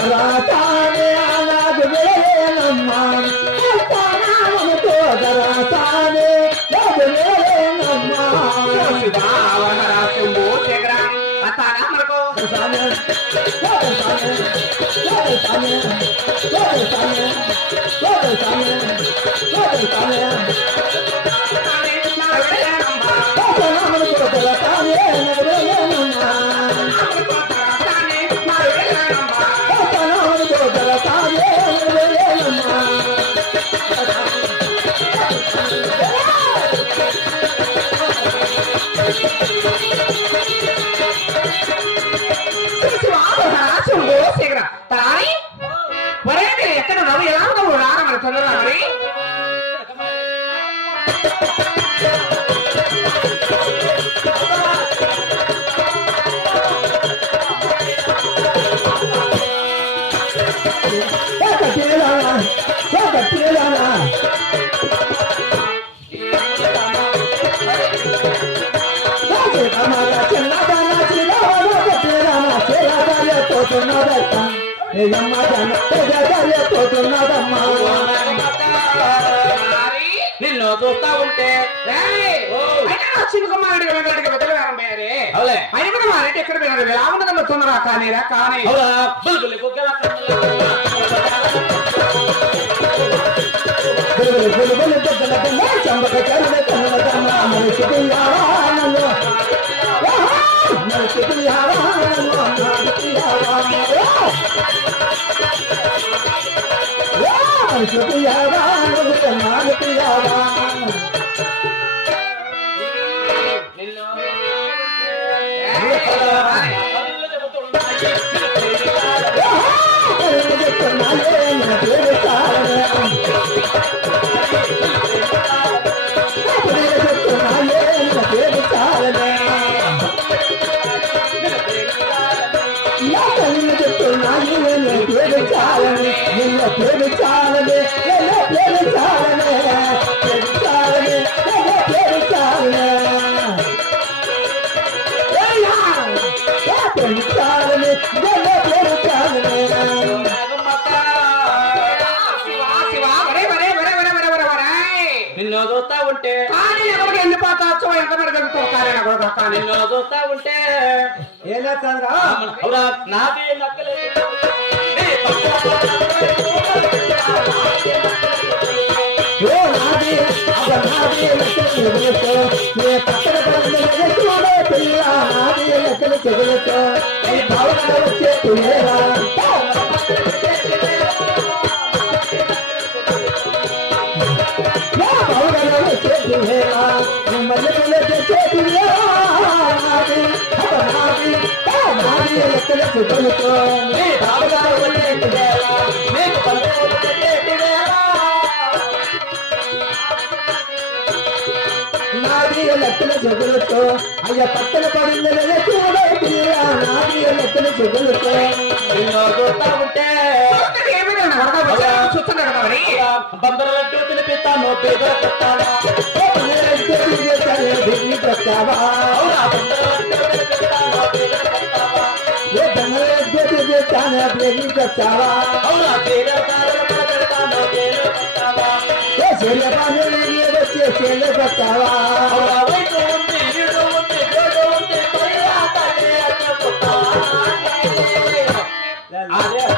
దరాతానే అలాగు వేలేనమ్మా నామముతో దరాతానే అలాగు వేలేనమ్మా ఎక్కడ నవ్వు ఎలా ఉన్నావు రారా మన తొందరగా మరి నిన్ను చూస్తా ఉంటే చిన్నకుమారుడికి వెంకటకి బదిలీ అయిన కూడా మా రెడ్డి ఎక్కడ పోయినారు వేలాముందమ్మ తొందర కానీరా కానీ నిన్ను చూస్తా ఉంటే ఎందుకు పోతావు ఎంత జరుగుతావు నిన్ను చూస్తా ఉంటే ఏనా చంద్ర నాది లెక్కల చెగులతో అయ్య పక్కన పడింది లెక్కల చెగులతో ఉంటే బందర లడ్డు తినిపిస్తాను అదే